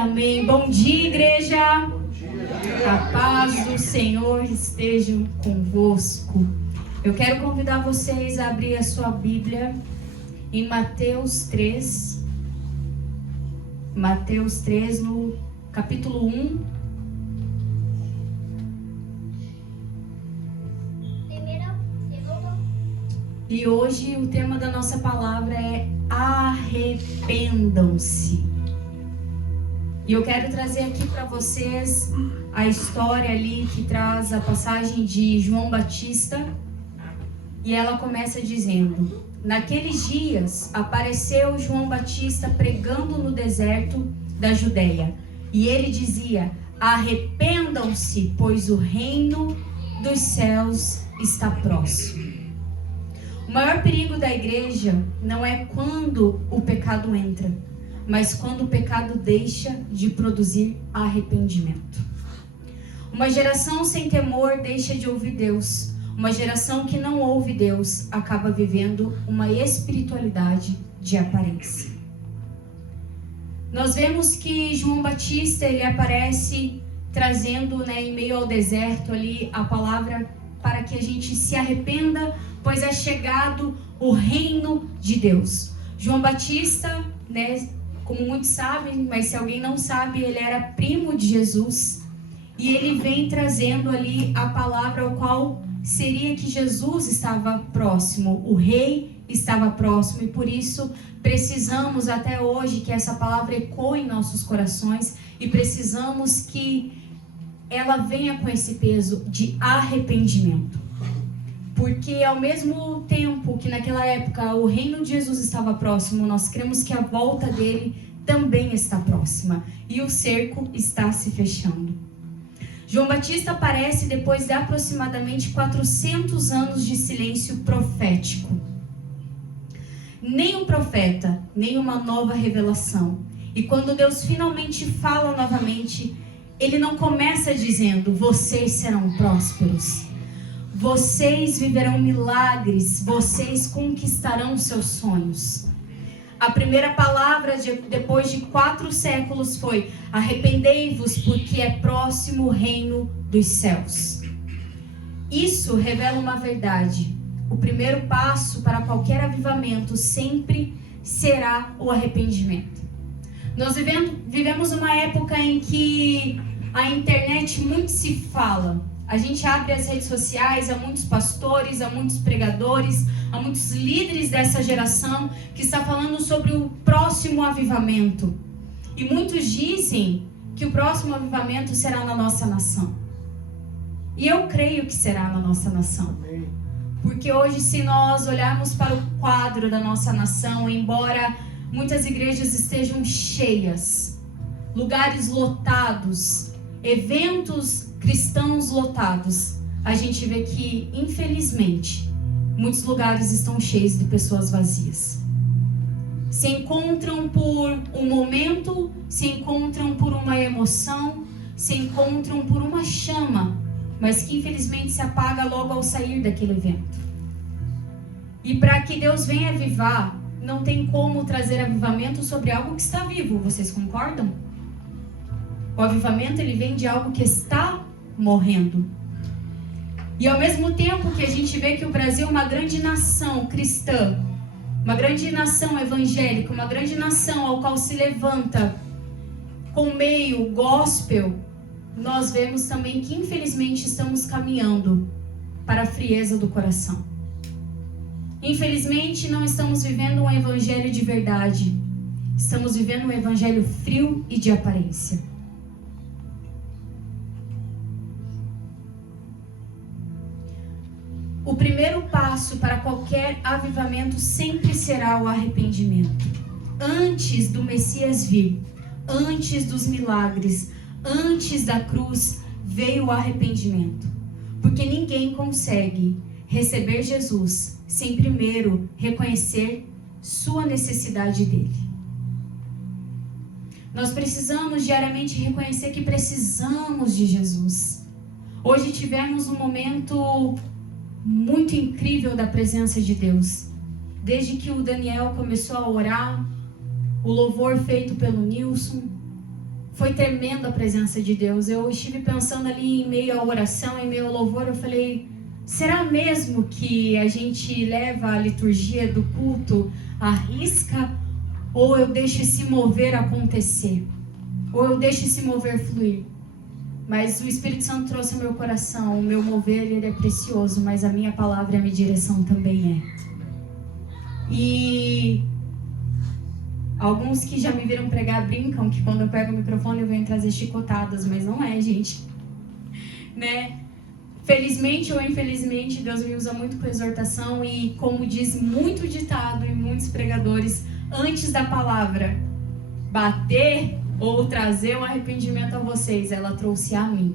Amém. Bom dia, igreja. A paz do Senhor esteja convosco. Eu quero convidar vocês a abrir a sua Bíblia em Mateus 3. Mateus 3, no capítulo 1. E hoje o tema da nossa palavra é arrependam-se. E eu quero trazer aqui para vocês a história ali que traz a passagem de João Batista. E ela começa dizendo: naqueles dias apareceu João Batista pregando no deserto da Judéia. E ele dizia: arrependam-se, pois o reino dos céus está próximo. O maior perigo da igreja não é quando o pecado entra, mas quando o pecado deixa de produzir arrependimento. Uma geração sem temor deixa de ouvir Deus. Uma geração que não ouve Deus acaba vivendo uma espiritualidade de aparência. Nós vemos que João Batista, ele aparece trazendo, em meio ao deserto ali, a palavra para que a gente se arrependa, pois é chegado o reino de Deus. João Batista, como muitos sabem, mas se alguém não sabe, ele era primo de Jesus. E ele vem trazendo ali a palavra ao qual seria que Jesus estava próximo, o rei estava próximo. E por isso precisamos até hoje que essa palavra ecoe em nossos corações. E precisamos que ela venha com esse peso de arrependimento. Porque ao mesmo tempo que naquela época o reino de Jesus estava próximo, nós cremos que a volta dele também está próxima. E o cerco está se fechando. João Batista aparece depois de aproximadamente 400 anos de silêncio profético. Nem um profeta, nem uma nova revelação. E quando Deus finalmente fala novamente, ele não começa dizendo: vocês serão prósperos. Vocês viverão milagres, vocês conquistarão seus sonhos. A primeira palavra, depois de 4 séculos, foi: arrependei-vos, porque é próximo o reino dos céus. Isso revela uma verdade. O primeiro passo para qualquer avivamento sempre será o arrependimento. Nós vivemos uma época em que a internet muito se fala. A gente abre as redes sociais, há muitos pastores, há muitos pregadores, há muitos líderes dessa geração que está falando sobre o próximo avivamento. E muitos dizem que o próximo avivamento será na nossa nação. E eu creio que será na nossa nação. Porque hoje, se nós olharmos para o quadro da nossa nação, embora muitas igrejas estejam cheias, lugares lotados, eventos cristãos lotados, a gente vê que, infelizmente, muitos lugares estão cheios de pessoas vazias. Se encontram por um momento, se encontram por uma emoção, se encontram por uma chama, mas que infelizmente se apaga logo ao sair daquele evento. E para que Deus venha avivar, não tem como trazer avivamento sobre algo que está vivo, vocês concordam? O avivamento, ele vem de algo que está morrendo. E ao mesmo tempo que a gente vê que o Brasil é uma grande nação cristã, uma grande nação evangélica, uma grande nação ao qual se levanta com o meio gospel, nós vemos também que infelizmente estamos caminhando para a frieza do coração. Infelizmente não estamos vivendo um evangelho de verdade. Estamos vivendo um evangelho frio e de aparência. O primeiro passo para qualquer avivamento sempre será o arrependimento. Antes do Messias vir, antes dos milagres, antes da cruz, veio o arrependimento. Porque ninguém consegue receber Jesus sem primeiro reconhecer sua necessidade dele. Nós precisamos diariamente reconhecer que precisamos de Jesus. Hoje tivemos um momento muito incrível da presença de Deus. Desde que o Daniel começou a orar, o louvor feito pelo Nilson, foi tremendo a presença de Deus. Eu estive pensando ali em meio à oração, em meio ao louvor, eu falei, será mesmo que a gente leva a liturgia do culto à risca? Ou eu deixo esse mover acontecer? Ou eu deixo esse mover fluir? Mas o Espírito Santo trouxe ao meu coração, o meu mover ele é precioso, mas a minha palavra e a minha direção também é. E alguns que já me viram pregar brincam que quando eu pego o microfone eu venho trazer chicotadas, mas não é, gente. Né? Felizmente ou infelizmente, Deus me usa muito com exortação e, como diz muito ditado e muitos pregadores, antes da palavra bater ou trazer um arrependimento a vocês, ela trouxe a mim.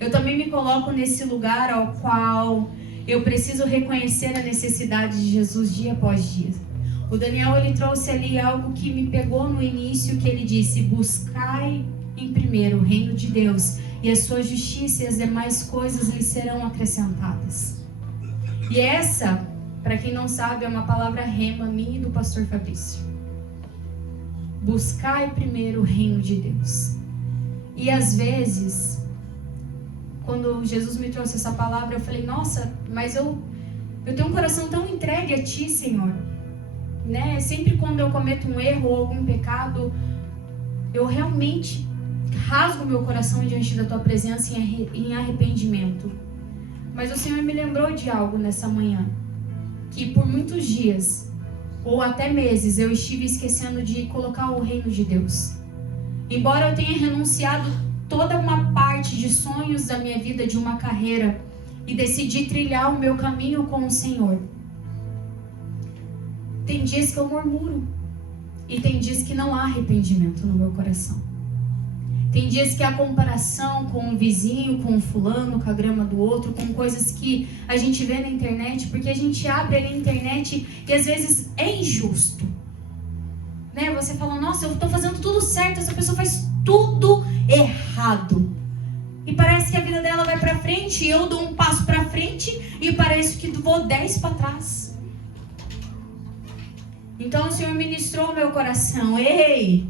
Eu também me coloco nesse lugar ao qual eu preciso reconhecer a necessidade de Jesus dia após dia. O Daniel, ele trouxe ali algo que me pegou no início, que ele disse, buscai em primeiro o reino de Deus e a sua justiça e as demais coisas lhe serão acrescentadas. E essa, para quem não sabe, é uma palavra rema minha e do pastor Fabrício. Buscai primeiro o reino de Deus. E às vezes, quando Jesus me trouxe essa palavra, eu falei, nossa, mas eu tenho um coração tão entregue a Ti, Senhor. Né? Sempre quando eu cometo um erro ou algum pecado, eu realmente rasgo meu coração diante da Tua presença em arrependimento. Mas o Senhor me lembrou de algo nessa manhã, que por muitos dias ou até meses eu estive esquecendo de colocar o reino de Deus. Embora eu tenha renunciado toda uma parte de sonhos da minha vida, de uma carreira, e decidi trilhar o meu caminho com o Senhor, tem dias que eu murmuro e tem dias que não há arrependimento no meu coração. Tem dias que há comparação com o vizinho, com o fulano, com a grama do outro, com coisas que a gente vê na internet, porque a gente abre ali a internet e às vezes é injusto. Né? Você fala, nossa, eu estou fazendo tudo certo, essa pessoa faz tudo errado. E parece que a vida dela vai para frente, e eu dou um passo para frente e parece que vou 10 para trás. Então o Senhor ministrou o meu coração, ei,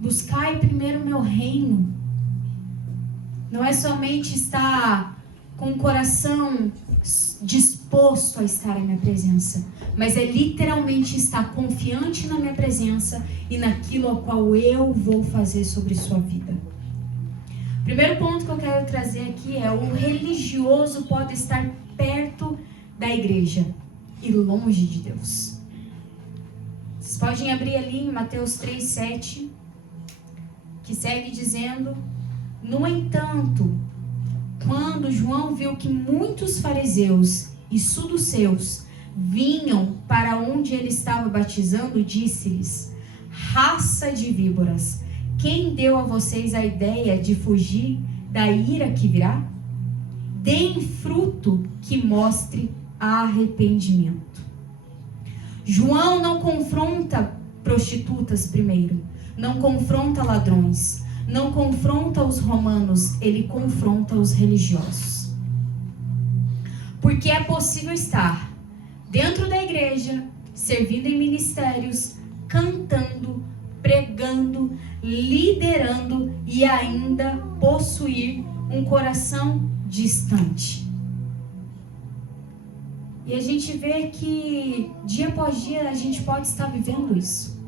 buscai primeiro o meu reino. Não é somente estar com o coração disposto a estar em minha presença, mas é literalmente estar confiante na minha presença e naquilo ao qual eu vou fazer sobre sua vida. O primeiro ponto que eu quero trazer aqui é: o religioso pode estar perto da igreja e longe de Deus. Vocês podem abrir ali em Mateus 3:7, que segue dizendo: no entanto, quando João viu que muitos fariseus e saduceus vinham para onde ele estava batizando, disse-lhes: raça de víboras, quem deu a vocês a ideia de fugir da ira que virá? Deem fruto que mostre arrependimento. João não confronta prostitutas primeiro, não confronta ladrões, não confronta os romanos, ele confronta os religiosos. Porque é possível estar dentro da igreja, servindo em ministérios, cantando, pregando, liderando e ainda possuir um coração distante. E a gente vê que dia após dia a gente pode estar vivendo isso.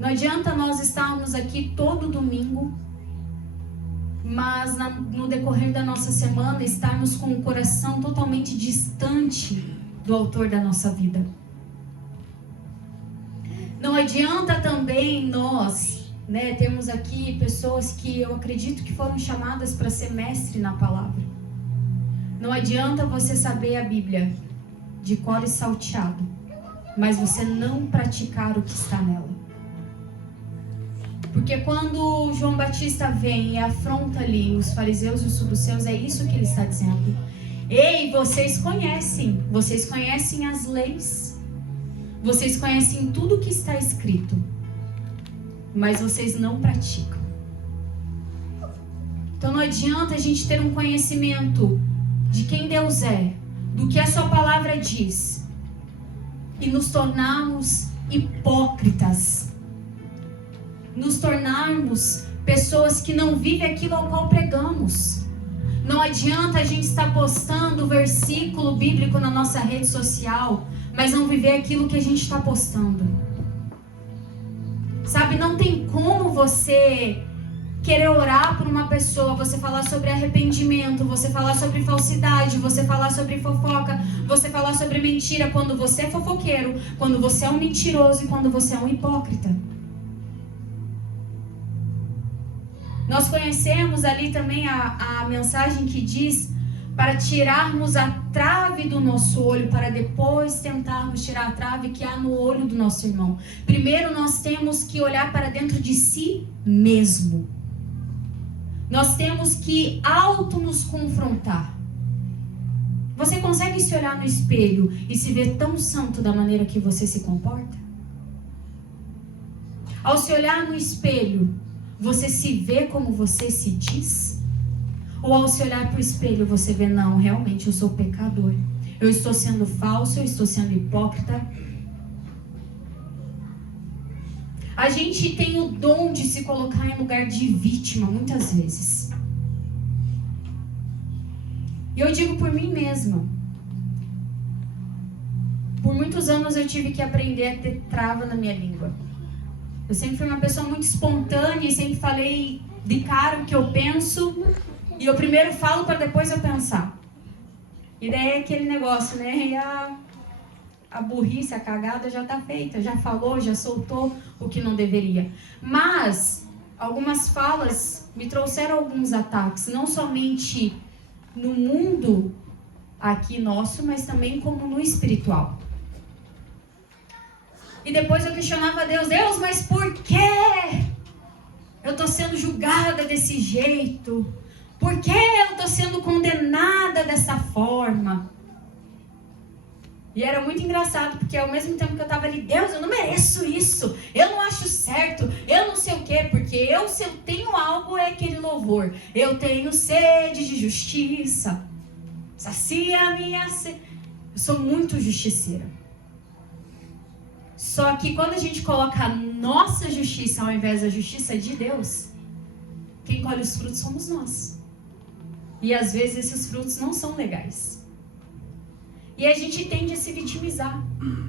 Não adianta nós estarmos aqui todo domingo, mas no decorrer da nossa semana estarmos com o coração totalmente distante do autor da nossa vida. Não adianta também nós, temos aqui pessoas que eu acredito que foram chamadas para ser mestre na palavra. Não adianta você saber a Bíblia de cor e salteado, mas você não praticar o que está nela. Porque quando João Batista vem e afronta ali os fariseus e os saduceus, é isso que ele está dizendo. Ei, vocês conhecem as leis, vocês conhecem tudo o que está escrito, mas vocês não praticam. Então não adianta a gente ter um conhecimento de quem Deus é, do que a sua palavra diz, e nos tornarmos hipócritas. nos tornarmos pessoas que não vivem aquilo ao qual pregamos. Não adianta a gente estar postando versículo bíblico na nossa rede social, mas não viver aquilo que a gente está postando. Sabe, não tem como você querer orar por uma pessoa, você falar sobre arrependimento, você falar sobre falsidade, você falar sobre fofoca, você falar sobre mentira, quando você é fofoqueiro, quando você é um mentiroso e quando você é um hipócrita. Nós conhecemos ali também a mensagem que diz para tirarmos a trave do nosso olho, para depois tentarmos tirar a trave que há no olho do nosso irmão. Primeiro nós temos que olhar para dentro de si mesmo. Nós temos que auto nos confrontar. Você consegue se olhar no espelho e se ver tão santo da maneira que você se comporta? Ao se olhar no espelho, você se vê como você se diz? Ou ao se olhar para o espelho, você vê, não, realmente eu sou pecador. Eu estou sendo falso, eu estou sendo hipócrita. A gente tem o dom de se colocar em lugar de vítima, muitas vezes. E eu digo por mim mesma. Por muitos anos eu tive que aprender a ter trava na minha língua. Eu sempre fui uma pessoa muito espontânea e sempre falei de cara o que eu penso. E eu primeiro falo para depois eu pensar. E daí é aquele negócio, né? E a burrice, a cagada já está feita. Já falou, já soltou o que não deveria. Mas algumas falas me trouxeram alguns ataques. Não somente no mundo aqui nosso, mas também como no espiritual. E depois eu questionava a Deus, mas por que eu estou sendo julgada desse jeito? Por que eu estou sendo condenada dessa forma? E era muito engraçado, porque ao mesmo tempo que eu estava ali, Deus, eu não mereço isso, eu não acho certo, eu não sei o quê, porque se eu tenho algo é aquele louvor, eu tenho sede de justiça, sacia a minha sede. Eu sou muito justiceira. Só que quando a gente coloca a nossa justiça ao invés da justiça de Deus, quem colhe os frutos somos nós. E às vezes esses frutos não são legais. E a gente tende a se vitimizar.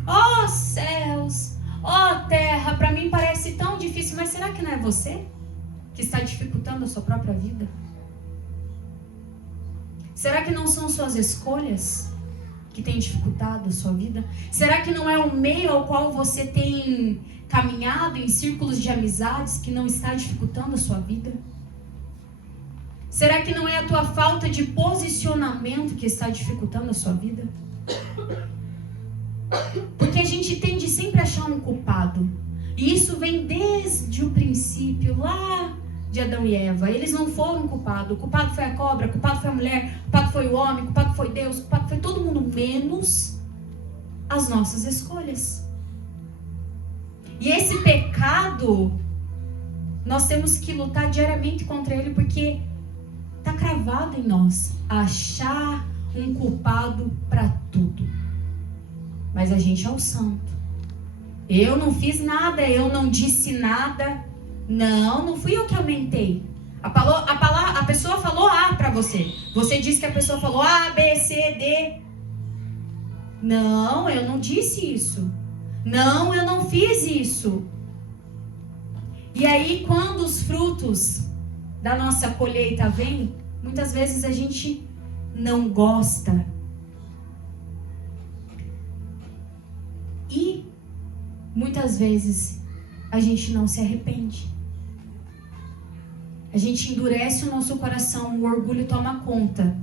Oh céus, oh terra, para mim parece tão difícil, mas será que não é você que está dificultando a sua própria vida? Será que não são suas escolhas que têm dificultado a sua vida? Será que não é o meio ao qual você tem caminhado em círculos de amizades que não está dificultando a sua vida? Será que não é a tua falta de posicionamento que está dificultando a sua vida? Porque a gente tende sempre a achar um culpado. E isso vem desde o princípio, lá de Adão e Eva. Eles não foram culpados. O culpado foi a cobra, o culpado foi a mulher, o culpado foi o homem, o culpado foi Deus, o culpado foi todo mundo, menos as nossas escolhas. E esse pecado, nós temos que lutar diariamente contra ele, porque está cravado em nós achar um culpado para tudo. Mas a gente é o santo. Eu não fiz nada, eu não disse nada. Não fui eu que aumentei. A pessoa falou A para você. Você disse que a pessoa falou A, B, C, D. Não, eu não disse isso. Não, eu não fiz isso. E aí, quando os frutos da nossa colheita vêm, muitas vezes a gente não gosta. E muitas vezes a gente não se arrepende. A gente endurece o nosso coração, o orgulho toma conta.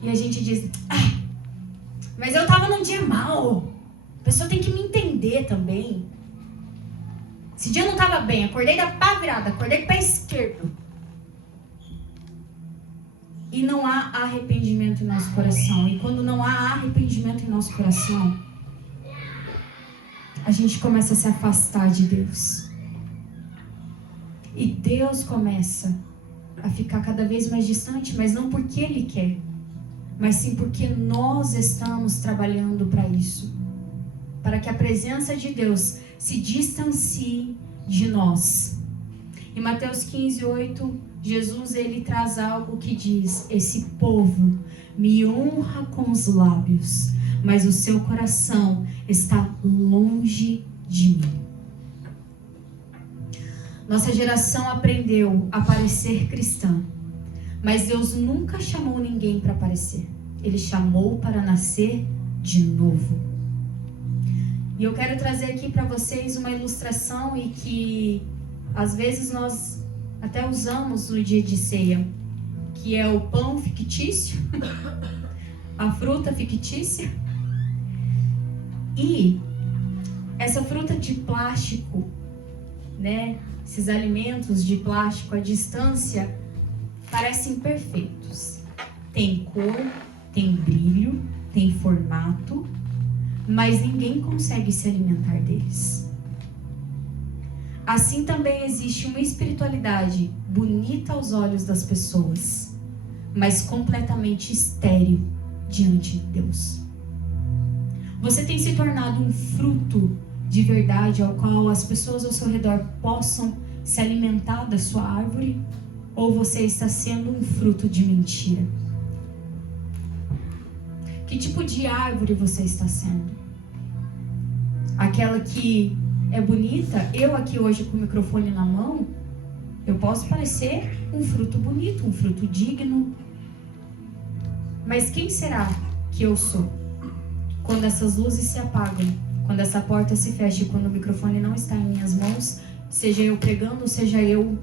E a gente diz, mas eu estava num dia mau. A pessoa tem que me entender também. Esse dia eu não estava bem, acordei da pá virada, acordei para a esquerda. E não há arrependimento em nosso coração. E quando não há arrependimento em nosso coração, a gente começa a se afastar de Deus. E Deus começa a ficar cada vez mais distante, mas não porque Ele quer, mas sim porque nós estamos trabalhando para isso. Para que a presença de Deus se distancie de nós. Em Mateus 15:8, Jesus ele traz algo que diz: esse povo me honra com os lábios, mas o seu coração está longe de mim. Nossa geração aprendeu a parecer cristã, mas Deus nunca chamou ninguém para parecer. Ele chamou para nascer de novo. E eu quero trazer aqui para vocês uma ilustração e que às vezes nós até usamos no dia de ceia, que é o pão fictício, a fruta fictícia. E essa fruta de plástico, né? Esses alimentos de plástico à distância parecem perfeitos. Tem cor, tem brilho, tem formato, mas ninguém consegue se alimentar deles. Assim também existe uma espiritualidade bonita aos olhos das pessoas, mas completamente estéril diante de Deus. Você tem se tornado um fruto de verdade ao qual as pessoas ao seu redor possam se alimentar da sua árvore? Ou você está sendo um fruto de mentira? Que tipo de árvore você está sendo? Aquela que é bonita? Eu aqui hoje com o microfone na mão, eu posso parecer um fruto bonito, um fruto digno. Mas quem será que eu sou? Quando essas luzes se apagam, quando essa porta se fecha e quando o microfone não está em minhas mãos, seja eu pregando, seja eu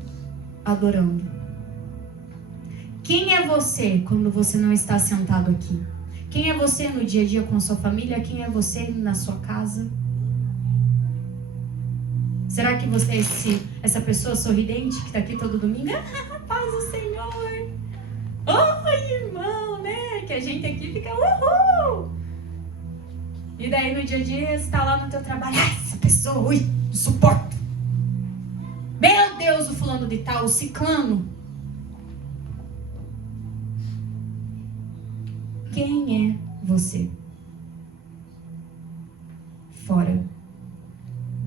adorando. Quem é você quando você não está sentado aqui? Quem é você no dia a dia com a sua família? Quem é você na sua casa? Será que você é essa pessoa sorridente que está aqui todo domingo? Ah, paz do Senhor! Oi, irmão, né? Que a gente aqui fica uhul! E daí no dia a dia você está lá no teu trabalho, essa pessoa, ui, não suporto. Meu Deus, o fulano de tal, o ciclano. Quem é você? Fora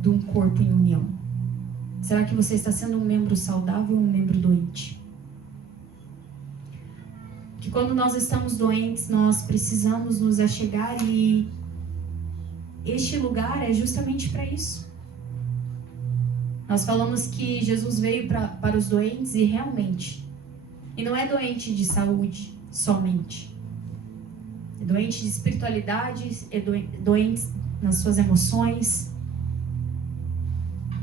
de um corpo em união. Será que você está sendo um membro saudável ou um membro doente? Que quando nós estamos doentes, nós precisamos nos achegar e este lugar é justamente para isso. Nós falamos que Jesus veio para os doentes e realmente. E não é doente de saúde somente. É doente de espiritualidade, é doente nas suas emoções.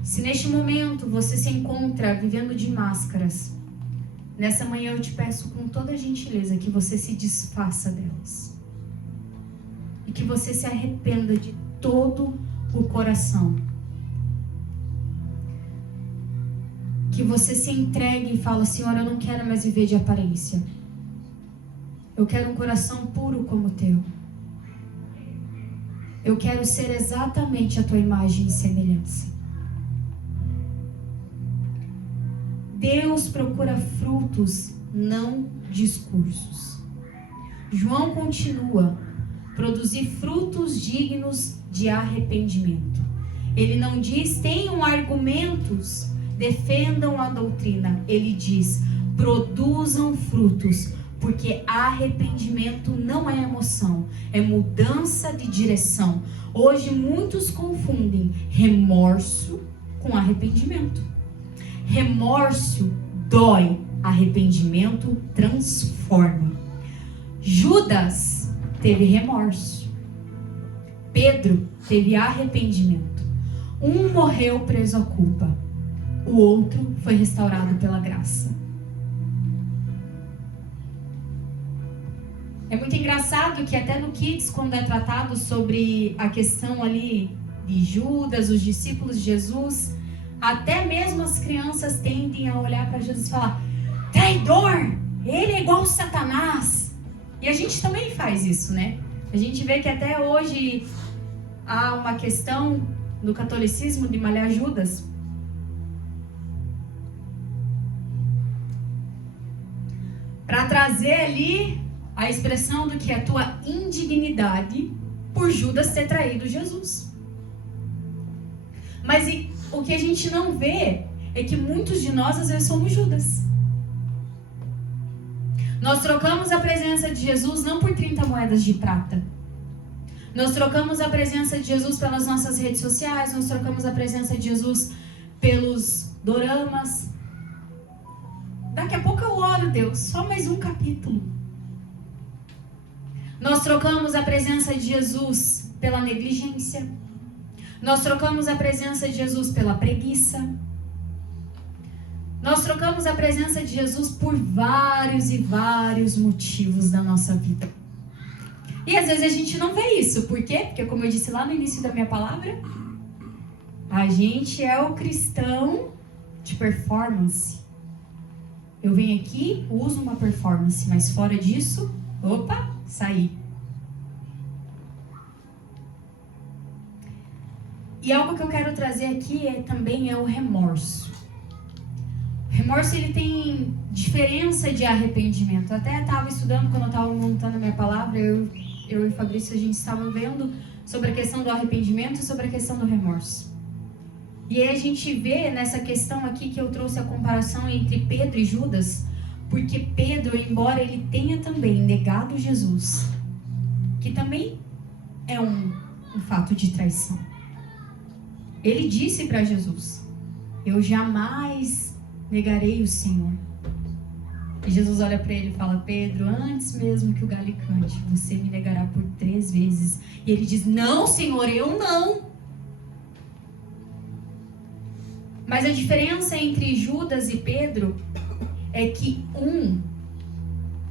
Se neste momento você se encontra vivendo de máscaras, nessa manhã eu te peço com toda a gentileza que você se desfaça delas. E que você se arrependa de todo o coração. Que você se entregue e fala: Senhor, eu não quero mais viver de aparência. Eu quero um coração puro como o teu. Eu quero ser exatamente a tua imagem e semelhança. Deus procura frutos, não discursos. João continua: produzir frutos dignos de arrependimento. Ele não diz: tenham argumentos, defendam a doutrina. Ele diz: produzam frutos, porque arrependimento não é emoção, é mudança de direção. Hoje muitos confundem remorso com arrependimento. Remorso dói, arrependimento transforma. Judas teve remorso. Pedro teve arrependimento. Um morreu preso à culpa, o outro foi restaurado pela graça. É muito engraçado que até no Kids, quando é tratado sobre a questão ali de Judas, os discípulos de Jesus, até mesmo as crianças tendem a olhar para Jesus e falar: traidor, ele é igual Satanás. E a gente também faz isso, né? A gente vê que até hoje há uma questão no catolicismo de malhar Judas. Para trazer ali a expressão do que é a tua indignidade por Judas ter traído Jesus. Mas o que a gente não vê é que muitos de nós às vezes somos Judas. Nós trocamos a presença de Jesus não por 30 moedas de prata. Nós trocamos a presença de Jesus pelas nossas redes sociais, nós trocamos a presença de Jesus pelos doramas. Daqui a pouco eu oro, Deus, só mais um capítulo. Nós trocamos a presença de Jesus pela negligência. Nós trocamos a presença de Jesus pela preguiça. Nós trocamos a presença de Jesus por vários e vários motivos da nossa vida. E às vezes a gente não vê isso. Por quê? Porque, como eu disse lá no início da minha palavra, a gente é o cristão de performance. Eu venho aqui, uso uma performance, mas fora disso, opa, saí. E algo que eu quero trazer aqui também é o remorso. O remorso, ele tem diferença de arrependimento. Eu até estava estudando, quando eu estava montando a minha palavra, eu e o Fabrício, a gente estava vendo sobre a questão do arrependimento e sobre a questão do remorso. E aí a gente vê nessa questão aqui que eu trouxe a comparação entre Pedro e Judas, porque Pedro, embora ele tenha também negado Jesus, que também é um fato de traição. Ele disse para Jesus: eu jamais negarei o Senhor. E Jesus olha para ele e fala: Pedro, antes mesmo que o galho cante, você me negará por 3 vezes. E ele diz: não, Senhor, eu não. Mas a diferença entre Judas e Pedro é que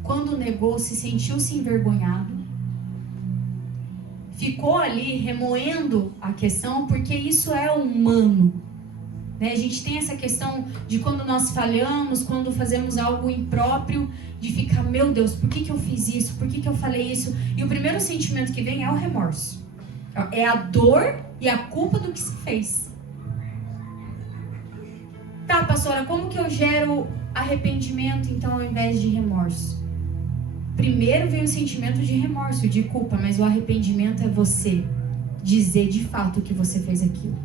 quando negou, se sentiu-se envergonhado. Ficou ali remoendo a questão, porque isso é humano. Né? A gente tem essa questão de quando nós falhamos, quando fazemos algo impróprio, de ficar, meu Deus, por que eu fiz isso? Por que eu falei isso? E o primeiro sentimento que vem é o remorso. É a dor e a culpa do que se fez. Tá, pastora, como que eu gero arrependimento, então, ao invés de remorso? Primeiro vem o sentimento de remorso, de culpa, mas o arrependimento é você dizer de fato que você fez aquilo.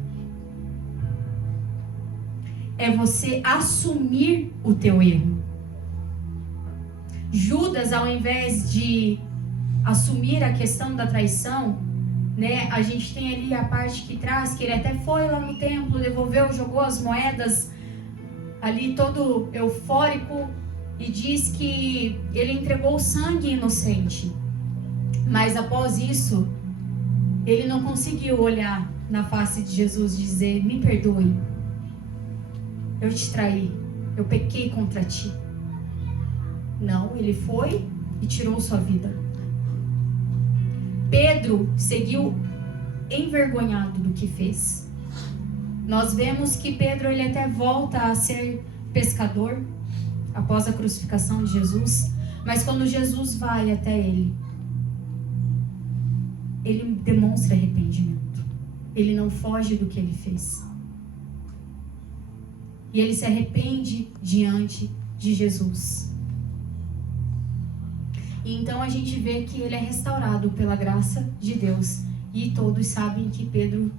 É você assumir o teu erro. Judas, ao invés de assumir a questão da traição, né, a gente tem ali a parte que traz que ele até foi lá no templo, devolveu, jogou as moedas ali todo eufórico, e diz que ele entregou sangue inocente. Mas após isso, ele não conseguiu olhar na face de Jesus e dizer: me perdoe, eu te traí, eu pequei contra ti. Não, ele foi e tirou sua vida. Pedro seguiu envergonhado do que fez. Nós vemos que Pedro, ele até volta a ser pescador após a crucificação de Jesus, mas quando Jesus vai até ele demonstra arrependimento. Ele não foge do que ele fez. E ele se arrepende diante de Jesus. E então a gente vê que ele é restaurado pela graça de Deus. E todos sabem que Pedro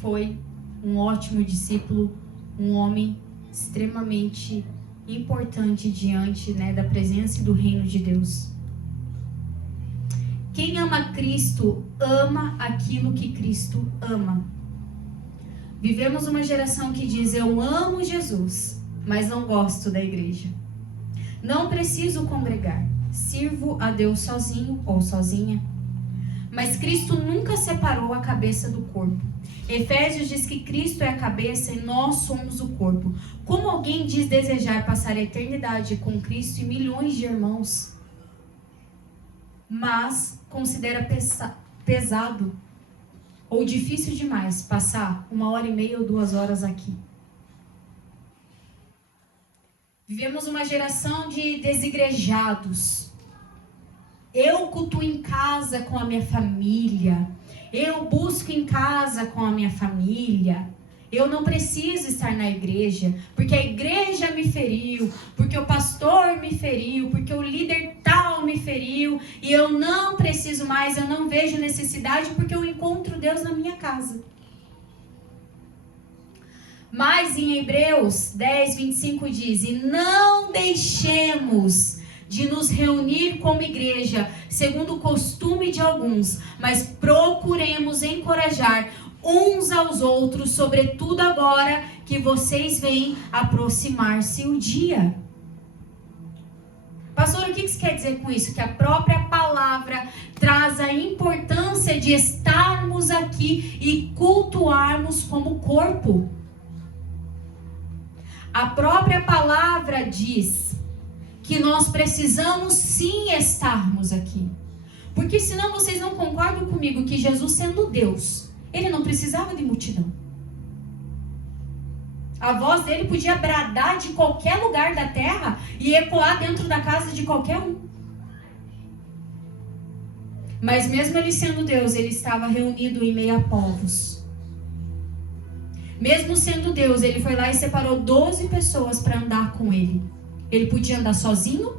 foi um ótimo discípulo, um homem extremamente importante diante, né, da presença e do reino de Deus. Quem ama Cristo ama aquilo que Cristo ama. Vivemos uma geração que diz: eu amo Jesus, mas não gosto da igreja. Não preciso congregar, sirvo a Deus sozinho ou sozinha. Mas Cristo nunca separou a cabeça do corpo. Efésios diz que Cristo é a cabeça e nós somos o corpo. Como alguém diz desejar passar a eternidade com Cristo e milhões de irmãos, mas considera pesado ou difícil demais passar 1h30 ou 2 horas aqui? Vivemos uma geração de desigrejados. Eu cultuo em casa com a minha família. Eu busco em casa com a minha família. Eu não preciso estar na igreja, porque a igreja me feriu, porque o pastor me feriu, porque o líder tal me feriu, e eu não preciso mais, eu não vejo necessidade, porque eu encontro Deus na minha casa. Mas em Hebreus 10, 25 diz: e não deixemos de nos reunir como igreja, segundo o costume de alguns, mas procuremos encorajar uns aos outros, sobretudo agora que vocês veem aproximar-se o dia. Pastor, o que isso quer dizer com isso? Que a própria palavra traz a importância de estarmos aqui e cultuarmos como corpo. A própria palavra diz que nós precisamos sim estarmos aqui. Porque senão vocês não concordam comigo que Jesus, sendo Deus, ele não precisava de multidão. A voz dele podia bradar de qualquer lugar da terra e ecoar dentro da casa de qualquer um. Mas mesmo ele sendo Deus, ele estava reunido em meio a povos. Mesmo sendo Deus, ele foi lá e separou 12 pessoas para andar com ele. Ele podia andar sozinho,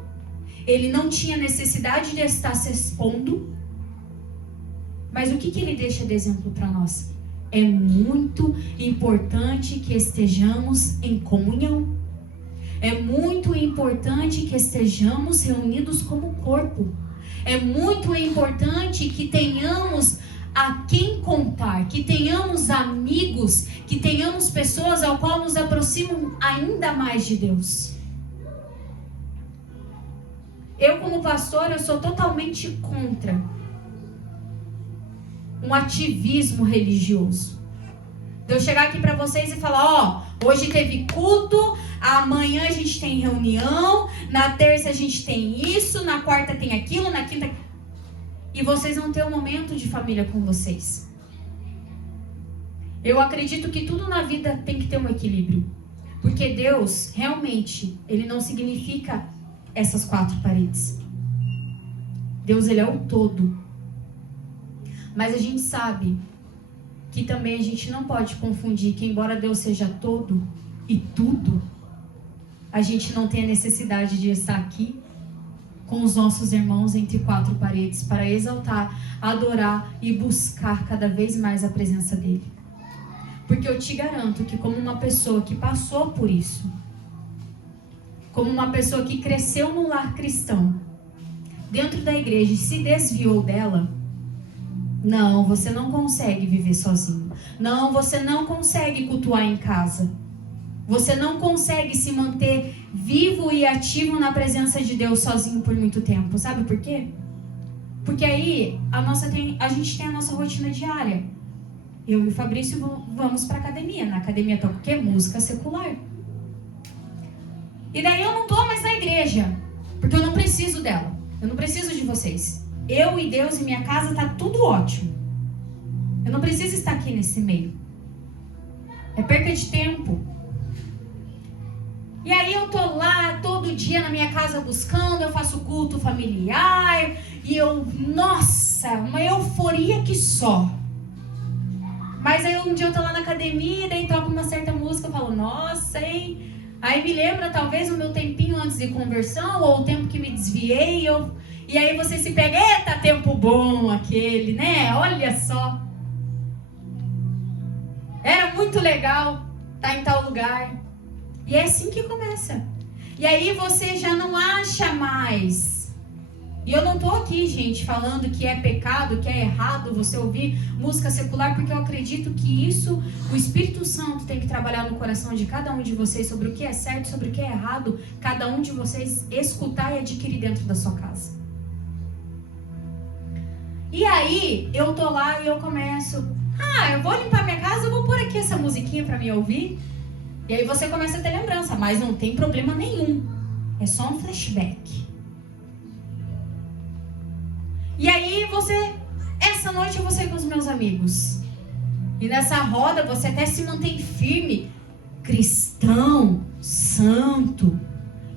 ele não tinha necessidade de estar se expondo. Mas o que ele deixa de exemplo para nós? É muito importante que estejamos em comunhão. É muito importante que estejamos reunidos como corpo. É muito importante que tenhamos a quem contar, que tenhamos amigos, que tenhamos pessoas ao qual nos aproximam ainda mais de Deus. Eu, como pastor, eu sou totalmente contra um ativismo religioso. De eu chegar aqui para vocês e falar, hoje teve culto, amanhã a gente tem reunião, na terça a gente tem isso, na quarta tem aquilo, na quinta... E vocês vão ter um momento de família com vocês. Eu acredito que tudo na vida tem que ter um equilíbrio. Porque Deus, realmente, ele não significa essas 4 paredes. Deus, ele é o todo. Mas a gente sabe que também a gente não pode confundir que, embora Deus seja todo e tudo, a gente não tem a necessidade de estar aqui com os nossos irmãos entre 4 paredes para exaltar, adorar e buscar cada vez mais a presença dele. Porque eu te garanto que, como uma pessoa que passou por isso, como uma pessoa que cresceu no lar cristão, dentro da igreja e se desviou dela, não, você não consegue viver sozinho. Não, você não consegue cultuar em casa. Você não consegue se manter vivo e ativo na presença de Deus sozinho por muito tempo. Sabe por quê? Porque aí a gente tem a nossa rotina diária. Eu e o Fabrício vamos para academia. Na academia toca o quê? Música secular. E daí eu não tô mais na igreja, porque eu não preciso dela. Eu não preciso de vocês. Eu e Deus e minha casa tá tudo ótimo. Eu não preciso estar aqui nesse meio. É perca de tempo. E aí eu tô lá todo dia na minha casa buscando, eu faço culto familiar, e nossa, uma euforia que só. Mas aí um dia eu tô lá na academia, daí toco uma certa música, eu falo, nossa, hein? Aí me lembra talvez o meu tempinho antes de conversão, ou o tempo que me desviei, e aí você se pega, eita, tempo bom aquele, né? Olha só. Era muito legal estar em tal lugar. E é assim que começa. E aí você já não acha mais. E eu não tô aqui, gente, falando que é pecado, que é errado você ouvir música secular, porque eu acredito que isso, o Espírito Santo tem que trabalhar no coração de cada um de vocês sobre o que é certo, sobre o que é errado, cada um de vocês escutar e adquirir dentro da sua casa. E aí, eu tô lá e eu começo, eu vou limpar minha casa, eu vou pôr aqui essa musiquinha pra me ouvir. E aí você começa a ter lembrança, mas não tem problema nenhum. É só um flashback. E aí essa noite eu vou sair com os meus amigos. E nessa roda você até se mantém firme, cristão, santo.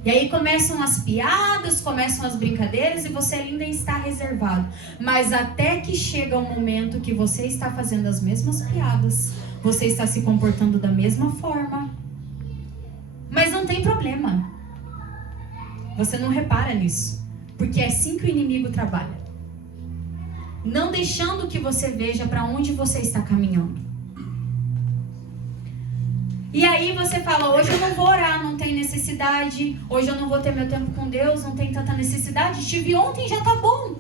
E aí começam as piadas, começam as brincadeiras e você ainda está reservado. Mas até que chega o momento que você está fazendo as mesmas piadas, você está se comportando da mesma forma. Mas não tem problema. Você não repara nisso. Porque é assim que o inimigo trabalha. Não deixando que você veja para onde você está caminhando. E aí você fala, hoje eu não vou orar, não tem necessidade. Hoje eu não vou ter meu tempo com Deus, não tem tanta necessidade. Estive ontem, já tá bom.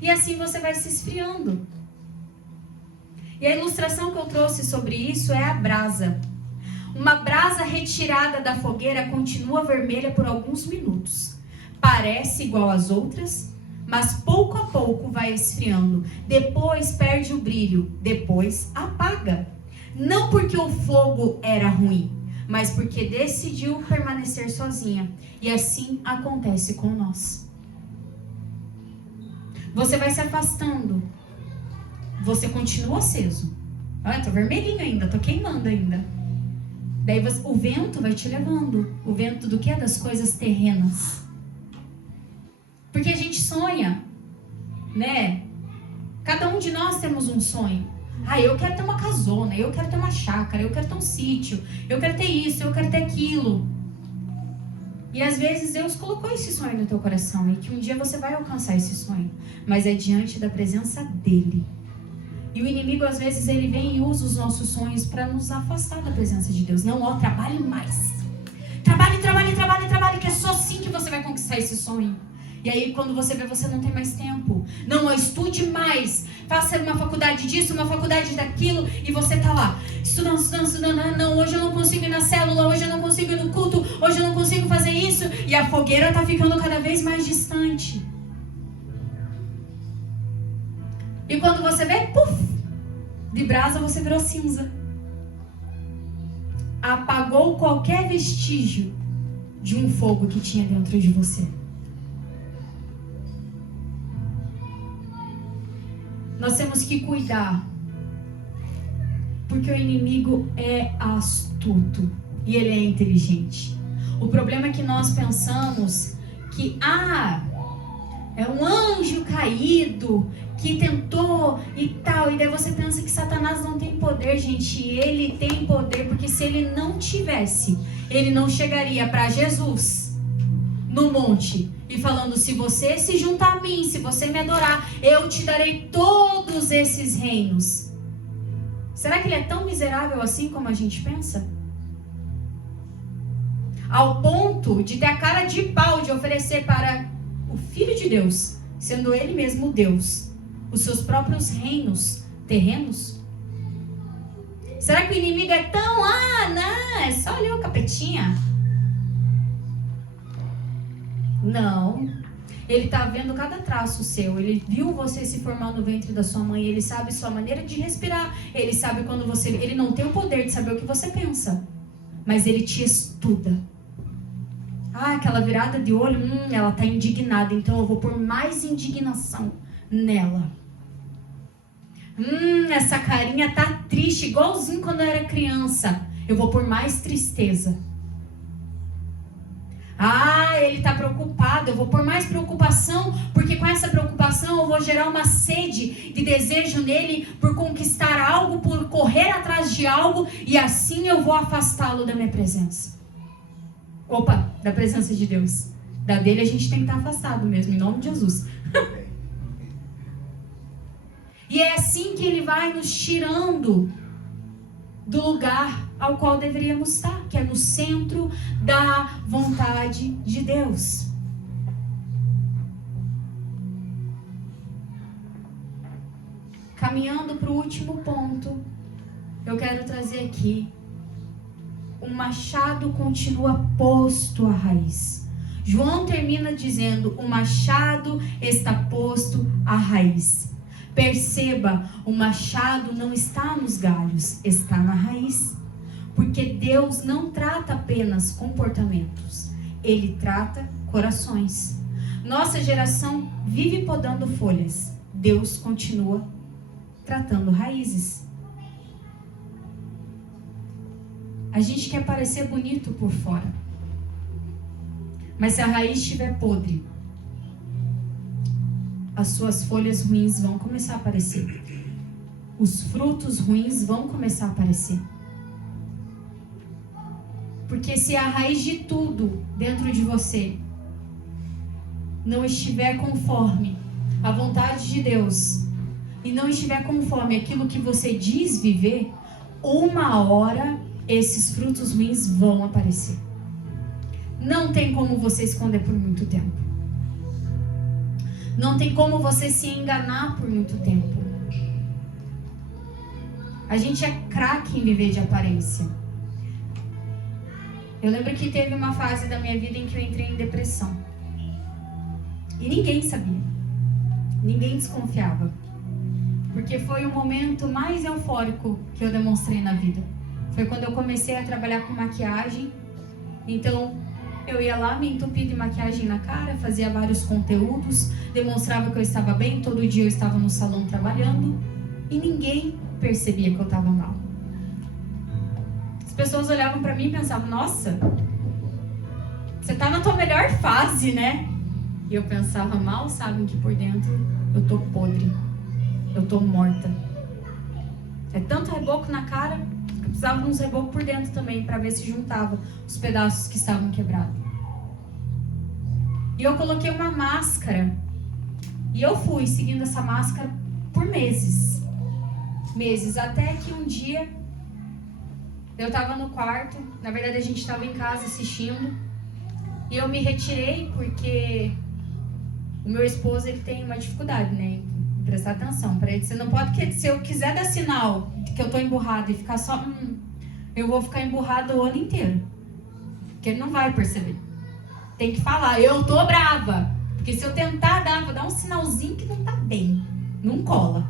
E assim você vai se esfriando. E a ilustração que eu trouxe sobre isso é a brasa. Uma brasa retirada da fogueira continua vermelha por alguns minutos. Parece igual às outras, mas pouco a pouco vai esfriando. Depois perde o brilho, depois apaga. Não porque o fogo era ruim, mas porque decidiu permanecer sozinha. E assim acontece com nós. Você vai se afastando. Você continua aceso. Olha, tô vermelhinho ainda, tô queimando ainda. Daí o vento vai te levando. O vento do quê? Das coisas terrenas. Porque a gente sonha, né? Cada um de nós temos um sonho. Eu quero ter uma casona, eu quero ter uma chácara, eu quero ter um sítio, eu quero ter isso, eu quero ter aquilo. E às vezes Deus colocou esse sonho no teu coração e que um dia você vai alcançar esse sonho. Mas é diante da presença dEle. E o inimigo às vezes ele vem e usa os nossos sonhos para nos afastar da presença de Deus. Não, trabalhe mais. Trabalhe, que é só assim que você vai conquistar esse sonho. E aí quando você vê, você não tem mais tempo. Não, estude mais. Faça uma faculdade disso, uma faculdade daquilo. E você tá lá, estudando. Não, hoje eu não consigo ir na célula, hoje eu não consigo ir no culto, hoje eu não consigo fazer isso. E a fogueira tá ficando cada vez mais distante. E quando você vê, puf, de brasa você virou cinza. Apagou qualquer vestígio de um fogo que tinha dentro de você. Nós temos que cuidar, porque o inimigo é astuto e ele é inteligente. O problema é que nós pensamos que é um anjo caído que tentou e tal, e daí você pensa que Satanás não tem poder. Gente, ele tem poder, porque se ele não tivesse, ele não chegaria para Jesus no monte e falando, se você se juntar a mim, se você me adorar, eu te darei todos esses reinos. Será que ele é tão miserável assim como a gente pensa? Ao ponto de ter a cara de pau de oferecer para o Filho de Deus, sendo ele mesmo Deus, os seus próprios reinos terrenos? Será que o inimigo é tão, não, é só ali o capetinha? Não. Ele está vendo cada traço seu. Ele viu você se formar no ventre da sua mãe. Ele sabe sua maneira de respirar. Ele sabe quando você... Ele não tem o poder de saber o que você pensa, mas ele te estuda. Aquela virada de olho, ela está indignada, então eu vou pôr mais indignação nela. Essa carinha tá triste, igualzinho quando eu era criança. Eu vou pôr mais tristeza. Ele está preocupado, eu vou pôr mais preocupação, porque com essa preocupação eu vou gerar uma sede de desejo nele por conquistar algo, por correr atrás de algo, e assim eu vou afastá-lo da minha presença. Da presença de Deus. Da dele a gente tem que estar afastado mesmo, em nome de Jesus. E é assim que ele vai nos tirando do lugar ao qual deveríamos estar, que é no centro da vontade de Deus. Caminhando para o último ponto, eu quero trazer aqui: o machado continua posto à raiz. João termina dizendo: o machado está posto à raiz. Perceba, o machado não está nos galhos, está na raiz. Porque Deus não trata apenas comportamentos, Ele trata corações. Nossa geração vive podando folhas, Deus continua tratando raízes. A gente quer parecer bonito por fora, mas se a raiz estiver podre, as suas folhas ruins vão começar a aparecer. Os frutos ruins vão começar a aparecer. Porque se a raiz de tudo dentro de você não estiver conforme a vontade de Deus, e não estiver conforme aquilo que você diz viver, uma hora esses frutos ruins vão aparecer. Não tem como você esconder por muito tempo. Não tem como você se enganar por muito tempo. A gente é craque em viver de aparência. Eu lembro que teve uma fase da minha vida em que eu entrei em depressão. E ninguém sabia. Ninguém desconfiava. Porque foi o momento mais eufórico que eu demonstrei na vida. Foi quando eu comecei a trabalhar com maquiagem. Então, eu ia lá, me entupia de maquiagem na cara, fazia vários conteúdos, demonstrava que eu estava bem, todo dia eu estava no salão trabalhando. E ninguém percebia que eu estava mal. As pessoas olhavam pra mim e pensavam, nossa, você tá na tua melhor fase, né? E eu pensava, mal sabem que por dentro eu tô podre, eu tô morta. É tanto reboco na cara que eu precisava de uns rebocos por dentro também, pra ver se juntava os pedaços que estavam quebrados. E eu coloquei uma máscara, e eu fui seguindo essa máscara por meses, até que um dia eu tava no quarto, na verdade a gente tava em casa assistindo, e eu me retirei porque o meu esposo, ele tem uma dificuldade, né, em prestar atenção para ele. Você não pode, se eu quiser dar sinal de que eu tô emburrada e ficar só, eu vou ficar emburrada o ano inteiro, porque ele não vai perceber. Tem que falar, eu tô brava, porque se eu tentar vou dar um sinalzinho que não tá bem, não cola.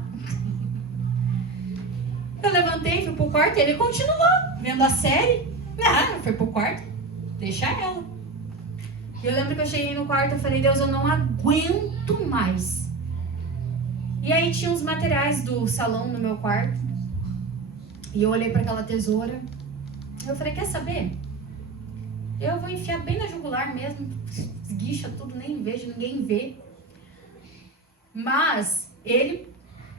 Eu levantei, fui pro quarto e ele continuou vendo a série. Foi pro quarto, deixa ela. Eu lembro que eu cheguei no quarto e falei, Deus, eu não aguento mais. E aí tinha uns materiais do salão no meu quarto. E eu olhei para aquela tesoura. Eu falei, quer saber? Eu vou enfiar bem na jugular mesmo. Esguicha tudo, nem vejo, ninguém vê. Mas ele,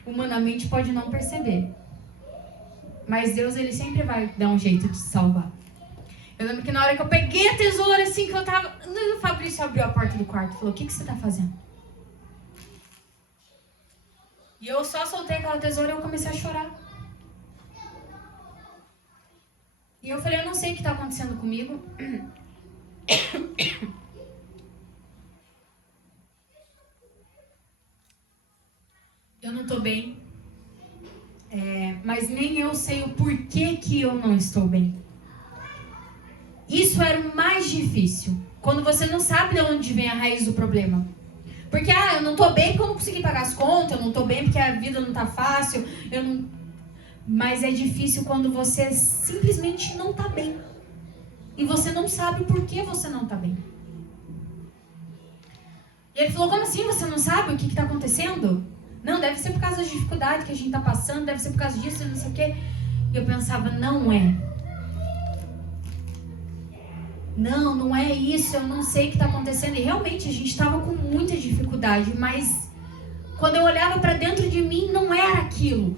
humanamente, pode não perceber. Mas Deus, ele sempre vai dar um jeito de salvar. Eu lembro que na hora que eu peguei a tesoura, assim, que eu tava... O Fabrício abriu a porta do quarto e falou, o que você tá fazendo? E eu só soltei aquela tesoura e eu comecei a chorar. E eu falei, eu não sei o que tá acontecendo comigo. Eu não tô bem. Mas nem eu sei o porquê que eu não estou bem. Isso era o mais difícil. Quando você não sabe de onde vem a raiz do problema. Porque, eu não tô bem porque eu não consegui pagar as contas, eu não tô bem porque a vida não tá fácil, Mas é difícil quando você simplesmente não tá bem. E você não sabe por que você não tá bem. E ele falou, como assim você não sabe o que tá acontecendo? Não, deve ser por causa das dificuldades que a gente tá passando, deve ser por causa disso, não sei o quê. E eu pensava, não é. Não é isso, eu não sei o que está acontecendo. E realmente a gente estava com muita dificuldade, mas quando eu olhava para dentro de mim, não era aquilo.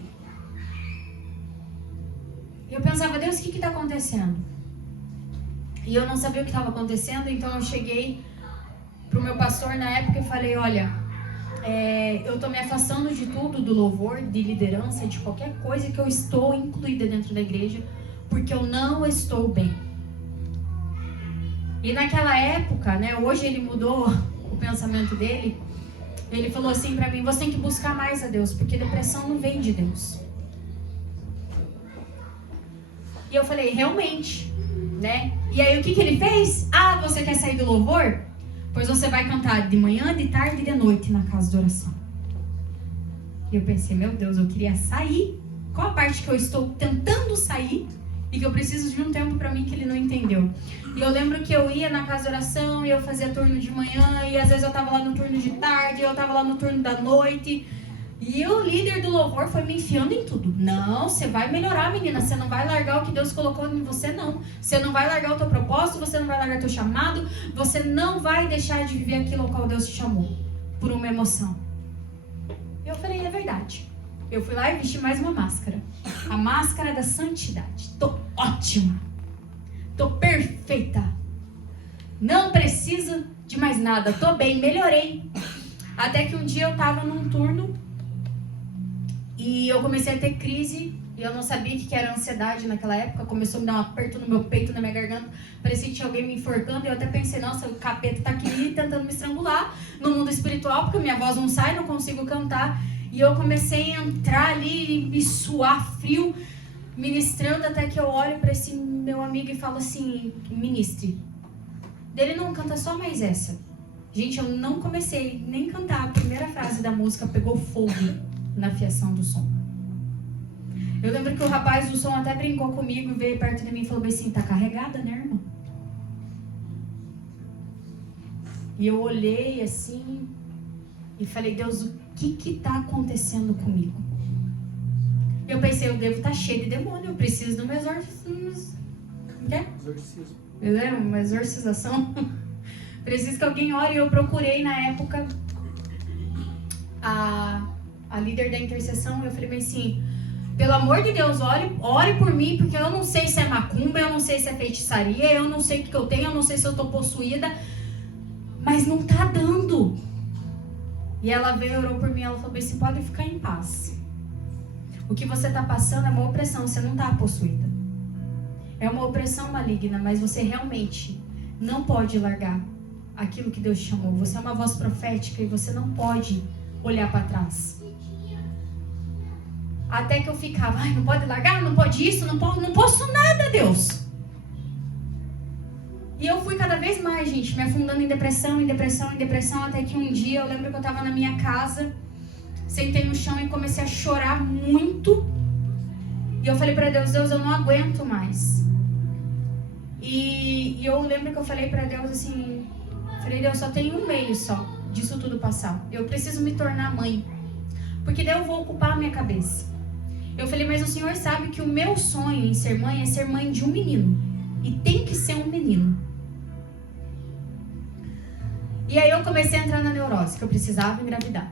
E eu pensava, Deus, o que está acontecendo? E eu não sabia o que estava acontecendo, então eu cheguei para o meu pastor na época e falei, olha, eu estou me afastando de tudo, do louvor, de liderança, de qualquer coisa que eu estou incluída dentro da igreja, porque eu não estou bem. E naquela época, né, hoje ele mudou o pensamento dele, ele falou assim pra mim, você tem que buscar mais a Deus, porque depressão não vem de Deus. E eu falei, realmente, né? E aí o que ele fez? Você quer sair do louvor? Pois você vai cantar de manhã, de tarde e de noite na casa de oração. E eu pensei, meu Deus, eu queria sair. Qual a parte que eu estou tentando sair e que eu preciso de um tempo pra mim que ele não entendeu? E eu lembro que eu ia na casa de oração e eu fazia turno de manhã e às vezes eu tava lá no turno de tarde, eu tava lá no turno da noite. E o líder do louvor foi me enfiando em tudo. Não, você vai melhorar, menina. Você não vai largar o que Deus colocou em você, não. Você não vai largar o teu propósito, você não vai largar o teu chamado. Você não vai deixar de viver aquilo ao qual Deus te chamou. Por uma emoção. Eu falei, é verdade. Eu fui lá e vesti mais uma máscara. A máscara da santidade. Tô ótima. Tô perfeita. Não preciso de mais nada. Tô bem, melhorei. Até que um dia eu tava num turno e eu comecei a ter crise E eu não sabia o que era ansiedade naquela época. Começou a me dar um aperto no meu peito, na minha garganta. Parecia que tinha alguém me enforcando. E eu até pensei, nossa, o capeta tá aqui tentando me estrangular no mundo espiritual, porque minha voz não sai, não consigo cantar. E eu comecei a entrar ali e me suar frio, ministrando, até que eu olho para esse meu amigo e falo assim, ministre. Dele não canta só mais essa. Gente, eu não comecei nem cantar. A primeira frase da música pegou fogo na fiação do som. Eu lembro que o rapaz do som até brincou comigo, veio perto de mim e falou assim, tá carregada, né, irmã? E eu olhei assim e falei, Deus, o que tá acontecendo comigo? Eu pensei, eu devo estar cheio de demônio, eu preciso de uma uma exorcização. Preciso que alguém ore. Eu procurei na época a líder da intercessão, eu falei bem assim, pelo amor de Deus, ore por mim, porque eu não sei se é macumba, eu não sei se é feitiçaria, eu não sei o que eu tenho, eu não sei se eu tô possuída, mas não tá dando. E ela veio, orou por mim, ela falou assim, pode ficar em paz. O que você tá passando é uma opressão, você não tá possuída. É uma opressão maligna, mas você realmente não pode largar aquilo que Deus te chamou. Você é uma voz profética e você não pode olhar para trás. Até que eu ficava, não pode largar, não pode isso, não posso nada, Deus. E eu fui cada vez mais, gente, me afundando em depressão, até que um dia eu lembro que eu estava na minha casa, sentei no chão e comecei a chorar muito. E eu falei para Deus, eu não aguento mais. E eu lembro que eu falei para Deus assim, Deus, só tem um meio só disso tudo passar. Eu preciso me tornar mãe, porque daí eu vou ocupar a minha cabeça. Eu falei, mas o Senhor sabe que o meu sonho em ser mãe é ser mãe de um menino. E tem que ser um menino. E aí eu comecei a entrar na neurose, que eu precisava engravidar.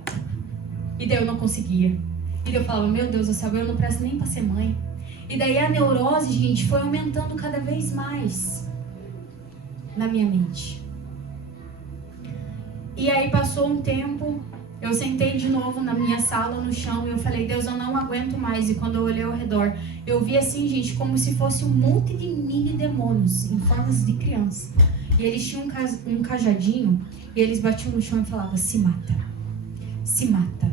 E daí eu não conseguia. E daí eu falava, meu Deus do céu, eu não presto nem para ser mãe. E daí a neurose, gente, foi aumentando cada vez mais na minha mente. E aí passou um tempo, eu sentei de novo na minha sala, no chão, e eu falei, Deus, eu não aguento mais. E quando eu olhei ao redor, eu vi assim, gente, como se fosse um monte de mini demônios, em formas de criança. E eles tinham um cajadinho, e eles batiam no chão e falavam, se mata, se mata,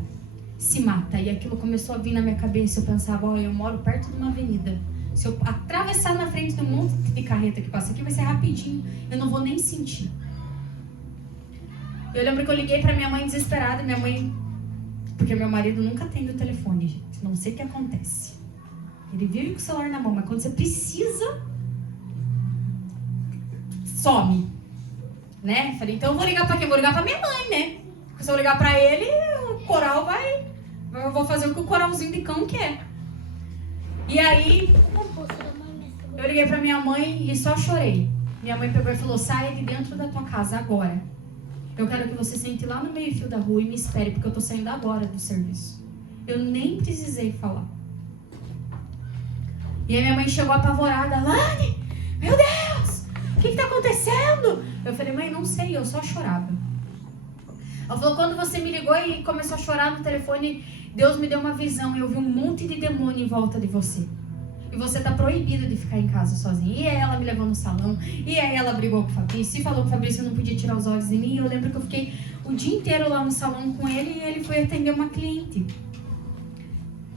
se mata. E aquilo começou a vir na minha cabeça, eu pensava, eu moro perto de uma avenida. Se eu atravessar na frente de um monte de carreta que passa aqui, vai ser rapidinho, eu não vou nem sentir. Eu lembro que eu liguei pra minha mãe desesperada, minha mãe... Porque meu marido nunca atende o telefone, gente. Não sei o que acontece. Ele vive com o celular na mão, mas quando você precisa... some. Né? Falei, então eu vou ligar pra quem? Vou ligar pra minha mãe, né? Porque se eu ligar pra ele, o coral vai... Eu vou fazer o que o coralzinho de cão quer. E aí... eu liguei pra minha mãe e só chorei. Minha mãe pegou e falou, saia de dentro da tua casa agora. Eu quero que você sente lá no meio-fio da rua e me espere, porque eu tô saindo agora do serviço. Eu nem precisei falar. E aí minha mãe chegou apavorada. Lani, meu Deus, o que tá acontecendo? Eu falei, mãe, não sei, eu só chorava. Ela falou, quando você me ligou e começou a chorar no telefone, Deus me deu uma visão e eu vi um monte de demônio em volta de você. E você tá proibido de ficar em casa sozinha. E aí ela me levou no salão. E aí ela brigou com o Fabrício. E falou que o Fabrício não podia tirar os olhos de mim. E eu lembro que eu fiquei o dia inteiro lá no salão com ele. E ele foi atender uma cliente.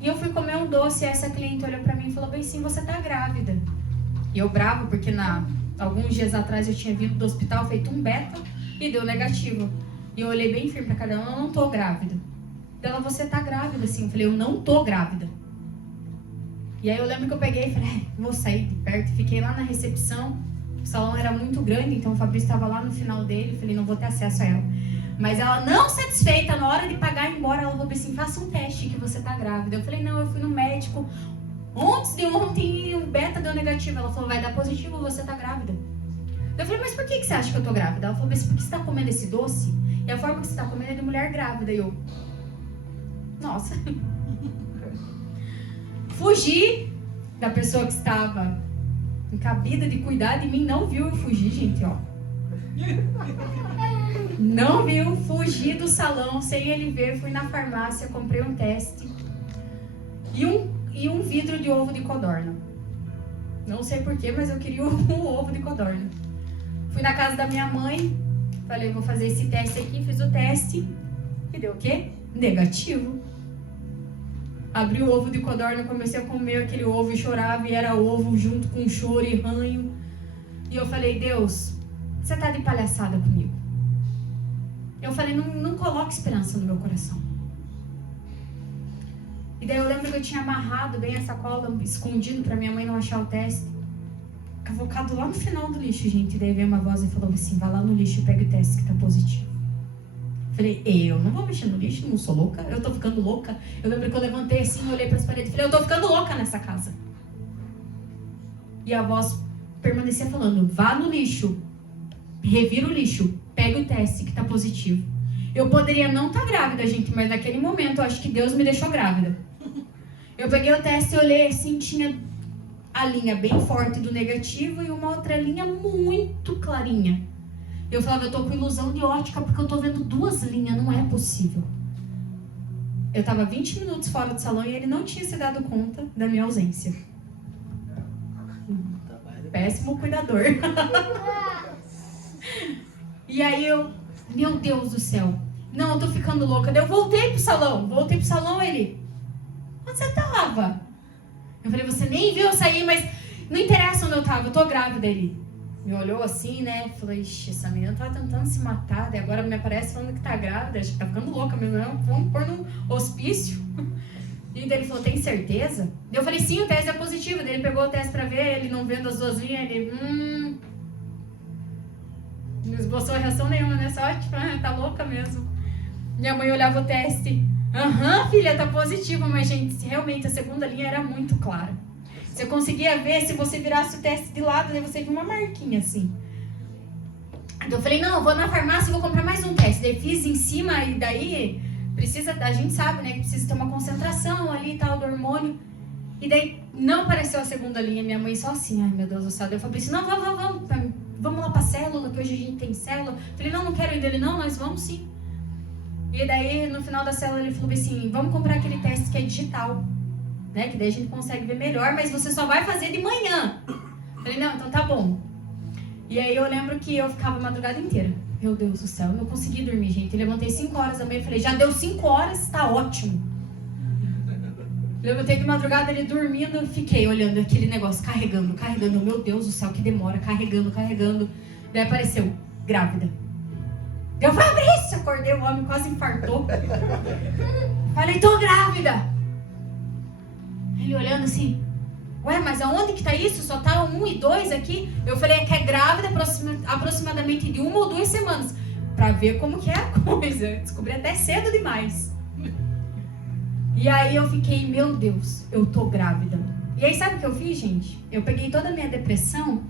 E eu fui comer um doce. E essa cliente olhou pra mim e falou, bem sim, você tá grávida. E eu bravo, porque alguns dias atrás eu tinha vindo do hospital, feito um beta. E deu negativo. E eu olhei bem firme pra cada um, eu não tô grávida. Ela, você tá grávida, sim. Eu falei, eu não tô grávida. E aí eu lembro que eu peguei e falei, vou sair de perto. Fiquei lá na recepção. O salão era muito grande, então o Fabrício estava lá no final dele. Falei, não vou ter acesso a ela. Mas ela, não satisfeita, na hora de pagar e ir embora, ela falou assim, faça um teste que você tá grávida. Eu falei, não, eu fui no médico antes de ontem e o beta deu negativo. Ela falou, vai dar positivo, você tá grávida. Eu falei, mas por que você acha que eu tô grávida? Ela falou, mas porque você tá comendo esse doce? E a forma que você tá comendo é de mulher grávida. E eu, nossa... Fugi da pessoa que estava encabida de cuidar de mim, não viu eu fugir, gente, ó. Não viu, fugi do salão, sem ele ver, fui na farmácia, comprei um teste. e um vidro de ovo de codorna. Não sei porquê, mas eu queria um ovo de codorna. Fui na casa da minha mãe, falei, vou fazer esse teste aqui, fiz o teste e deu o quê? Negativo. Abri o ovo de codorna, comecei a comer aquele ovo e chorava, e era ovo junto com choro e ranho. E eu falei, Deus, você tá de palhaçada comigo. Eu falei, não coloque esperança no meu coração. E daí eu lembro que eu tinha amarrado bem a sacola, escondido pra minha mãe não achar o teste. Cavocado lá no final do lixo, gente. E daí veio uma voz e falou assim, vai lá no lixo e pega o teste que tá positivo. Falei, eu não vou mexer no lixo, não sou louca, eu tô ficando louca. Eu lembro que eu levantei assim, olhei pras paredes e falei, eu tô ficando louca nessa casa. E a voz permanecia falando, vá no lixo, revira o lixo, pega o teste que tá positivo. Eu poderia não estar grávida, gente, mas naquele momento eu acho que Deus me deixou grávida. Eu peguei o teste e olhei assim, tinha a linha bem forte do negativo e uma outra linha muito clarinha. Eu falava, eu tô com ilusão de ótica porque eu tô vendo duas linhas, não é possível. Eu tava 20 minutos fora do salão e ele não tinha se dado conta da minha ausência. Péssimo cuidador. E aí eu, meu Deus do céu, não, eu tô ficando louca. Daí eu voltei pro salão, ele, onde você tava? Eu falei, você nem viu eu sair, mas não interessa onde eu tava, eu tô grávida. Ele me olhou assim, né, falou, ixi, essa menina tá tentando se matar, daí agora me aparece falando que tá grávida, acho que tá ficando louca mesmo, não, vamos pôr no hospício. E daí ele falou, tem certeza? Daí eu falei, sim, o teste é positivo. Daí ele pegou o teste pra ver, ele não vendo as duas linhas, ele, não esboçou reação nenhuma, né, só tipo, tá louca mesmo. Minha mãe olhava o teste, filha, tá positivo, mas gente, realmente a segunda linha era muito clara. Você conseguia ver, se você virasse o teste de lado, daí você via uma marquinha assim. Então eu falei, não, eu vou na farmácia e vou comprar mais um teste. Daí fiz em cima e daí a gente sabe, né, que precisa ter uma concentração ali e tal, do hormônio. E daí não apareceu a segunda linha, minha mãe só assim, ai meu Deus do céu. Daí eu falei assim, não, vamos lá pra célula, que hoje a gente tem célula. Eu falei, não quero ir dele, não, nós vamos sim. E daí no final da célula ele falou assim, vamos comprar aquele teste que é digital, né, que daí a gente consegue ver melhor, mas você só vai fazer de manhã. Eu falei, não, então tá bom. E aí eu lembro que eu ficava a madrugada inteira. Meu Deus do céu, eu não consegui dormir, gente. Eu levantei 5 horas da manhã e falei, já deu 5 horas, tá ótimo. Eu levantei de madrugada, ele dormindo, eu fiquei olhando aquele negócio, carregando. Meu Deus do céu, que demora, carregando. Daí apareceu, grávida. Eu falei, Fabrício, acordei, o homem quase infartou. Falei, tô grávida. Ele olhando assim, ué, mas aonde que tá isso? Só tá 1 e 2 aqui? Eu falei, é que é grávida aproximadamente de 1 ou 2 semanas. Pra ver como que é a coisa. Eu descobri até cedo demais. E aí eu fiquei, meu Deus, eu tô grávida. E aí sabe o que eu fiz, gente? Eu peguei toda a minha depressão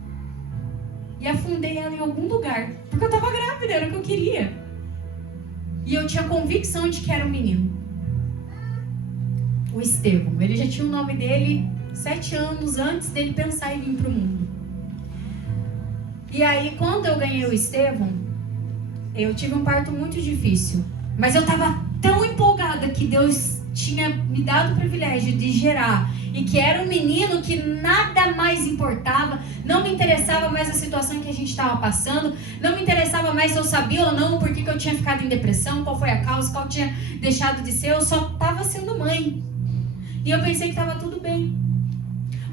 e afundei ela em algum lugar. Porque eu tava grávida, era o que eu queria. E eu tinha convicção de que era um menino. O Estevão. Ele já tinha o nome dele 7 anos antes dele pensar em vir pro mundo. E aí, quando eu ganhei o Estevão, eu tive um parto muito difícil. Mas eu tava tão empolgada que Deus tinha me dado o privilégio de gerar. E que era um menino que nada mais importava. Não me interessava mais a situação que a gente estava passando. Não me interessava mais se eu sabia ou não por que eu tinha ficado em depressão, qual foi a causa, qual tinha deixado de ser. Eu só estava sendo mãe. E eu pensei que estava tudo bem.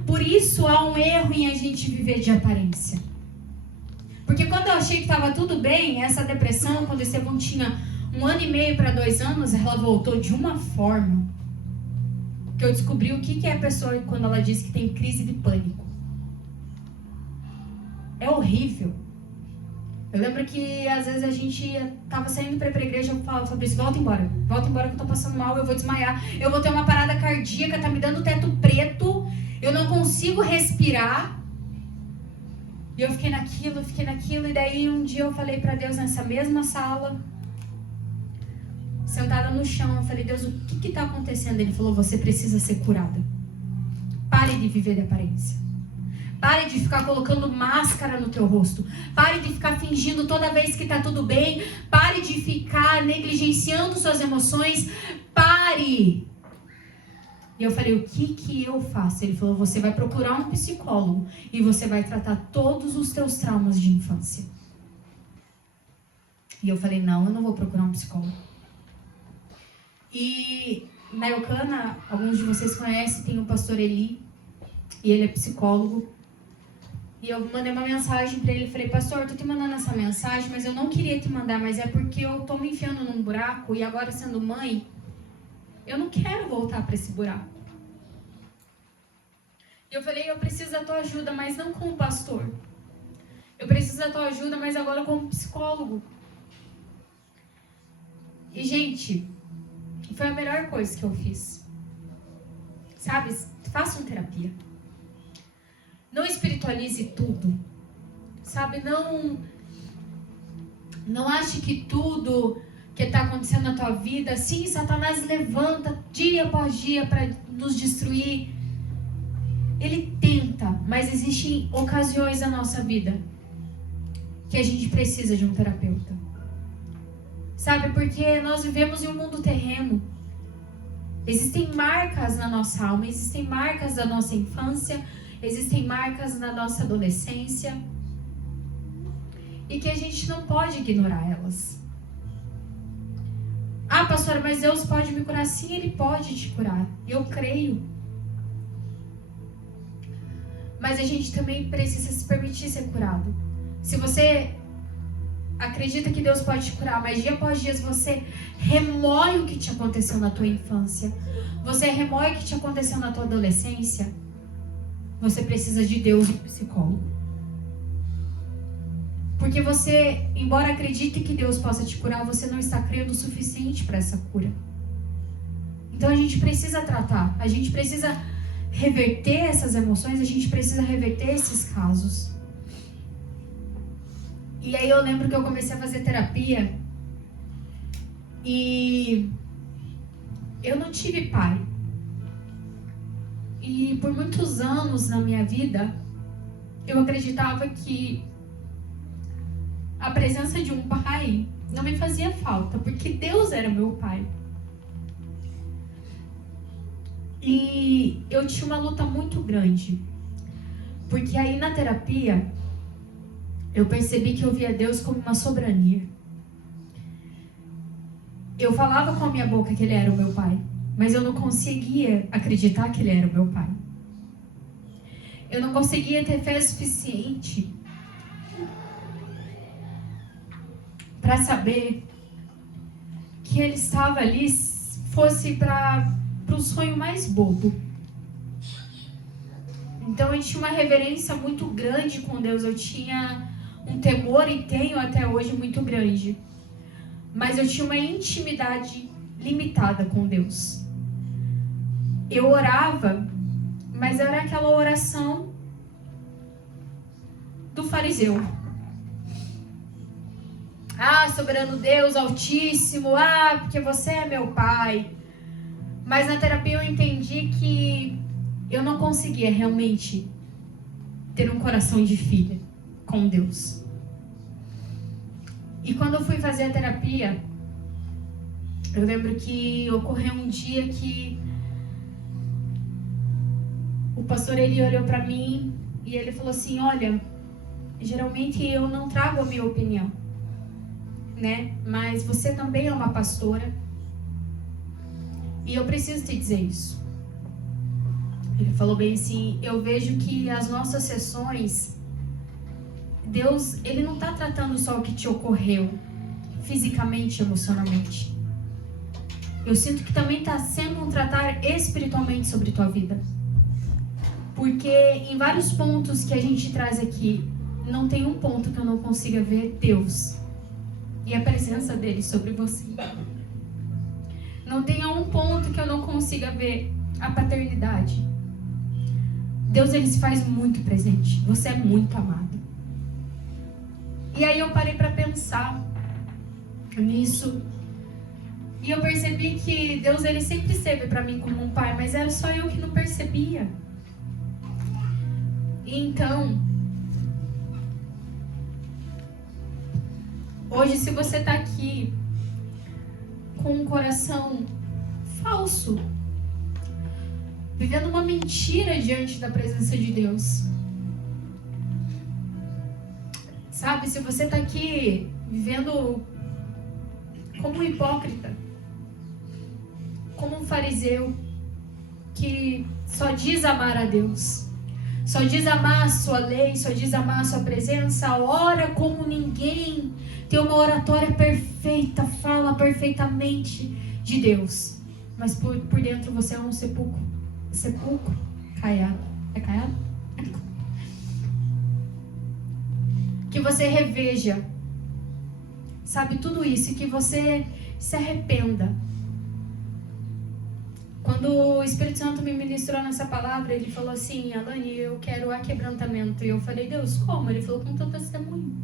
Por isso há um erro em a gente viver de aparência. Porque quando eu achei que estava tudo bem, essa depressão, quando o Estevão tinha 1 ano e meio para 2 anos, ela voltou de uma forma que eu descobri o que é a pessoa quando ela diz que tem crise de pânico. É horrível. Eu lembro que às vezes a gente tava saindo para ir pra igreja, eu falava, Fabrício, volta embora que eu tô passando mal, eu vou desmaiar, eu vou ter uma parada cardíaca, tá me dando teto preto, eu não consigo respirar. E eu fiquei naquilo, e daí um dia eu falei pra Deus nessa mesma sala, sentada no chão, eu falei, Deus, o que tá acontecendo? Ele falou, você precisa ser curada. Pare de viver de aparência. Pare de ficar colocando máscara no teu rosto. Pare de ficar fingindo toda vez que tá tudo bem. Pare de ficar negligenciando suas emoções. Pare. E eu falei, o que eu faço? Ele falou, você vai procurar um psicólogo e você vai tratar todos os teus traumas de infância. E eu falei, não, eu não vou procurar um psicólogo. E na Eucana, alguns de vocês conhecem, tem o pastor Eli, e ele é psicólogo. E eu mandei uma mensagem pra ele, falei, pastor, tô te mandando essa mensagem, mas eu não queria te mandar, mas é porque eu tô me enfiando num buraco, e agora sendo mãe, eu não quero voltar pra esse buraco. E eu falei, eu preciso da tua ajuda, mas não como pastor. Eu preciso da tua ajuda, mas agora como psicólogo. E, gente, foi a melhor coisa que eu fiz. Sabe? Façam terapia. Não espiritualize tudo. Sabe? Não ache que tudo que está acontecendo na tua vida, sim, Satanás levanta dia após dia para nos destruir. Ele tenta, mas existem ocasiões na nossa vida que a gente precisa de um terapeuta. Sabe, porque nós vivemos em um mundo terreno. Existem marcas na nossa alma, existem marcas da nossa infância, existem marcas na nossa adolescência. E que a gente não pode ignorar elas. Ah, pastora, mas Deus pode me curar? Sim, Ele pode te curar. Eu creio. Mas a gente também precisa se permitir ser curado. Se você acredita que Deus pode te curar, mas dia após dia você remoe o que te aconteceu na tua infância, você remoe o que te aconteceu na tua adolescência, você precisa de Deus e psicólogo. Porque você, embora acredite que Deus possa te curar, você não está crendo o suficiente para essa cura. Então a gente precisa tratar, a gente precisa reverter essas emoções, a gente precisa reverter esses casos. E aí eu lembro que eu comecei a fazer terapia e eu não tive pai. E por muitos anos na minha vida, eu acreditava que a presença de um pai não me fazia falta, porque Deus era meu pai. E eu tinha uma luta muito grande, porque aí na terapia eu percebi que eu via Deus como uma soberania. Eu falava com a minha boca que Ele era o meu pai, mas eu não conseguia acreditar que Ele era o meu pai. Eu não conseguia ter fé suficiente para saber que Ele estava ali, fosse para o sonho mais bobo. Então eu tinha uma reverência muito grande com Deus, eu tinha um temor e tenho até hoje muito grande. Mas eu tinha uma intimidade limitada com Deus. Eu orava, mas era aquela oração do fariseu. Ah, soberano Deus, altíssimo, ah, porque você é meu pai. Mas na terapia eu entendi que eu não conseguia realmente ter um coração de filha com Deus. E quando eu fui fazer a terapia, eu lembro que ocorreu um dia que o pastor ele olhou para mim e ele falou assim, olha, geralmente eu não trago a minha opinião, né? Mas você também é uma pastora e eu preciso te dizer isso. Ele falou bem assim, eu vejo que as nossas sessões, Deus, Ele não está tratando só o que te ocorreu, fisicamente e emocionalmente. Eu sinto que também está sendo um tratar espiritualmente sobre tua vida. Porque em vários pontos que a gente traz aqui, não tem um ponto que eu não consiga ver Deus e a presença dele sobre você. Não tem um ponto que eu não consiga ver a paternidade. Deus, ele se faz muito presente. Você é muito amado. E aí eu parei para pensar nisso. E eu percebi que Deus, ele sempre esteve para mim como um pai, mas era só eu que não percebia. E então, hoje, se você está aqui com um coração falso, vivendo uma mentira diante da presença de Deus. Sabe, se você está aqui vivendo como um hipócrita, como um fariseu, que só diz amar a Deus, só diz amar a sua lei, só diz amar a sua presença, ora como ninguém, tem uma oratória perfeita, fala perfeitamente de Deus, mas por dentro você é um sepulcro caiado. É caiado? Que você reveja, sabe, tudo isso, e que você se arrependa. Quando o Espírito Santo me ministrou nessa palavra, ele falou assim: Alane, eu quero aquebrantamento. E eu falei: Deus, como? Ele falou: com teu testemunho.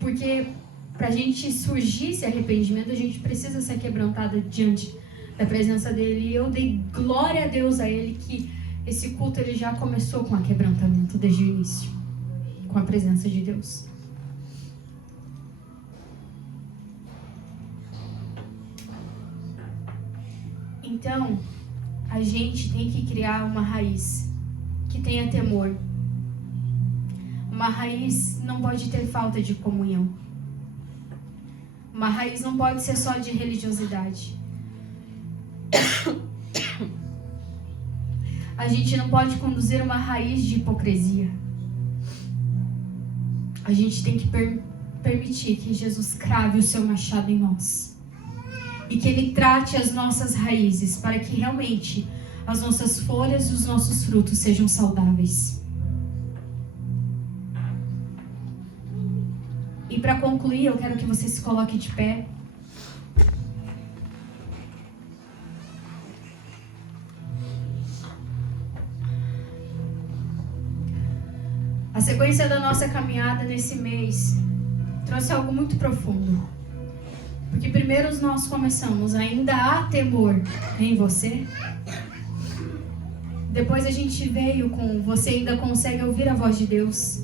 Porque pra gente surgir esse arrependimento, a gente precisa ser quebrantada diante da presença dele. E eu dei glória a Deus a ele, que esse culto ele já começou com quebrantamento desde o início, com a presença de Deus. Então, a gente tem que criar uma raiz que tenha temor. Uma raiz não pode ter falta de comunhão. Uma raiz não pode ser só de religiosidade. A gente não pode conduzir uma raiz de hipocrisia. A gente tem que permitir que Jesus crave o seu machado em nós. E que Ele trate as nossas raízes, para que realmente as nossas folhas e os nossos frutos sejam saudáveis. E para concluir, eu quero que você se coloque de pé. A sequência da nossa caminhada nesse mês trouxe algo muito profundo. Porque primeiro nós começamos: ainda há temor em você? Depois a gente veio com: você ainda consegue ouvir a voz de Deus?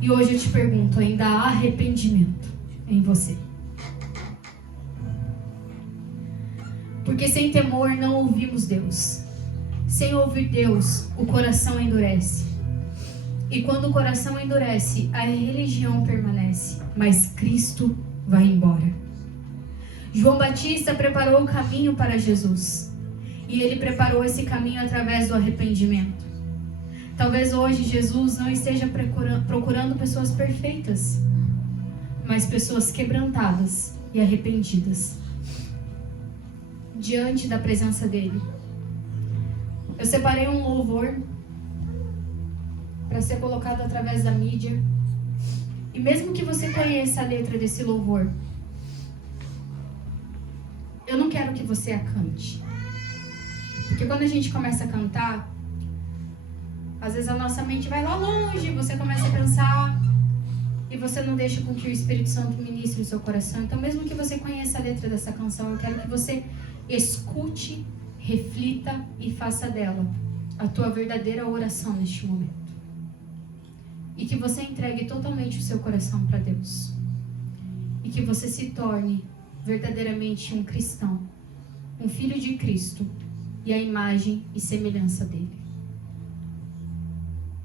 E hoje eu te pergunto: ainda há arrependimento em você? Porque sem temor não ouvimos Deus. Sem ouvir Deus, o coração endurece. E quando o coração endurece, a religião permanece, mas Cristo vai embora. João Batista preparou o caminho para Jesus. E ele preparou esse caminho através do arrependimento. Talvez hoje Jesus não esteja procurando pessoas perfeitas, mas pessoas quebrantadas e arrependidas diante da presença dele. Eu separei um louvor para ser colocado através da mídia. E mesmo que você conheça a letra desse louvor, eu não quero que você a cante. Porque quando a gente começa a cantar, às vezes a nossa mente vai lá longe, você começa a pensar e você não deixa com que o Espírito Santo ministre o seu coração. Então, mesmo que você conheça a letra dessa canção, eu quero que você escute, reflita e faça dela a tua verdadeira oração neste momento. E que você entregue totalmente o seu coração para Deus. E que você se torne verdadeiramente um cristão, um filho de Cristo e a imagem e semelhança dele.